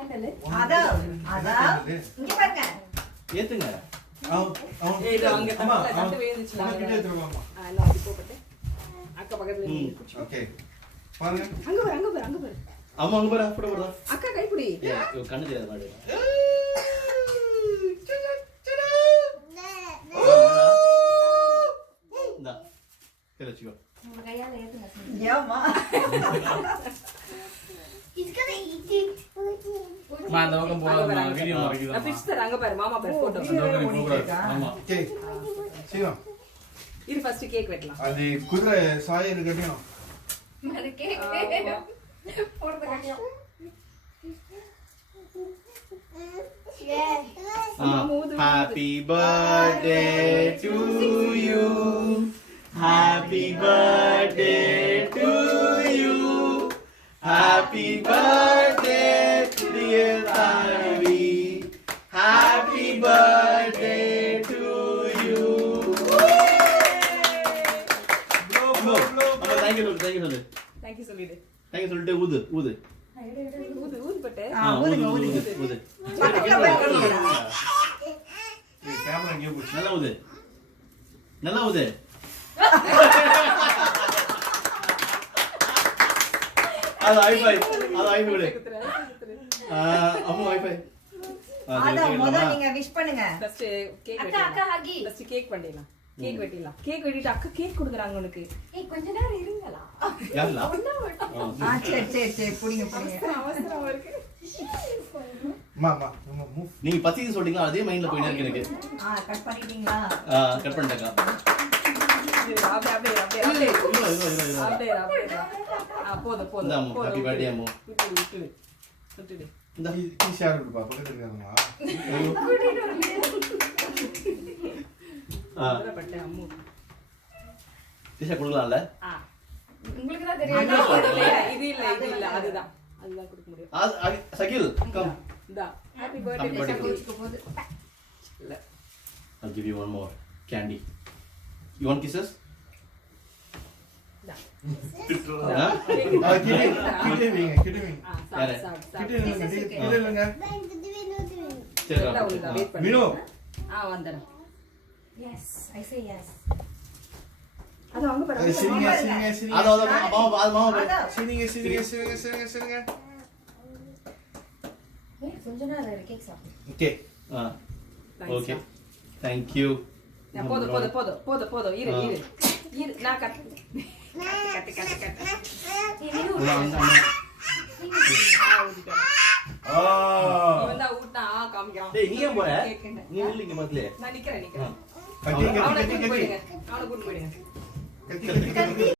Candle அத இங்க பாருங்க ஏத்துங்க இது அங்க தட்டு வேந்துச்சுல கிட்ட எடுத்துவாமா நான் அப்படி போட்டு அக்கா பக்கத்துல ஓகே பாருங்க அங்க பாரு அம்மா அங்க பாரு போட போடா அக்கா கைப்பிடி கண்ணு தெரியாது மாடு இந்தா தெரிச்சுக்கோ உங்க கையால ஏத்துங்க ஏமா மா அந்த பக்கம் போறா வீடியோ நான் பிக்ஸ் தர அங்க பாரு மாமா பாரு போட்டோ ஆமா ஓகே சீக்கிரம் இது ஃபர்ஸ்ட் கேக் வெட்டலாம் அது குதிரை சாய் இருக்கட்டும் அது கேக் போடுறது கட்டியம் Happy birthday to you. Happy birthday to you. Happy birthday dear Tanvi. Happy birthday to you. Thank you. Thank you சொல்லிடு Thank you சொல்லிட்டு ஊது ஊது பட்டு ஊதுங்க ஊது கேமரா இங்கே போச்சு நல்லா ஊது அது ஐஃபை விடு அம்மா ஐஃபை அத முதல்ல நீங்க விஷ் பண்ணுங்க ஃபர்ஸ்ட் கேக் அக்கா அக்கா ஹகி ஃபர்ஸ்ட் கேக் பண்ணிடலாம் கேக் வெட்டிட்டு அக்கா கேக் கொடுக்குறாங்க உனக்கு ஏய் கொஞ்ச நேரம் இருங்களா யாருலா சரி புடிங்க அவசரமா இருக்கு மாமா மூவ் நீங்க பத்தி சொல்றீங்களா அதே மைண்ட்ல போயிட்டே இருக்கு எனக்கு கட் பண்ணிட்டீங்களா கட் பண்ணிட்டேக்கா அப்படியே போதும் ஹாப்பி பர்த்டே அம்மு விட்டுடு இந்த கீஸ் யார் இருப்பா பக்கத்துல இருக்காங்களா பட்டு அம்மு டிஷா கொடுக்கலாம்ல உங்களுக்கு தான் தெரியும் இது இல்ல அதுதான் கொடுக்க முடியும் சகில் கம் இந்தா ஹாப்பி Happy birthday. பர்த்டே இல்ல I'll give you one more candy. You want kisses? கிட்ட வீங்க யாரு? கிட்ட இல்லங்க சரி வெயிட் பண்ணு மீனு வந்தறேன் எஸ் ஐ சே எஸ் அது அங்க பாரு சிரிங்க அது மாமா சிரிங்க ஏய் கொஞ்ச நேரம் கேக் சாப்பிடு ஓகே ஓகே thank you போதும் இரு நான் கட்டு இவன் தான் ஊட்டா காமிக்கிறான் டேய் நீ ஏன் போற நீ இல்லங்க மத்தல நான் நிக்கிறேன் கட்டி அவனை கூட்டி போயிடுங்க கட்டி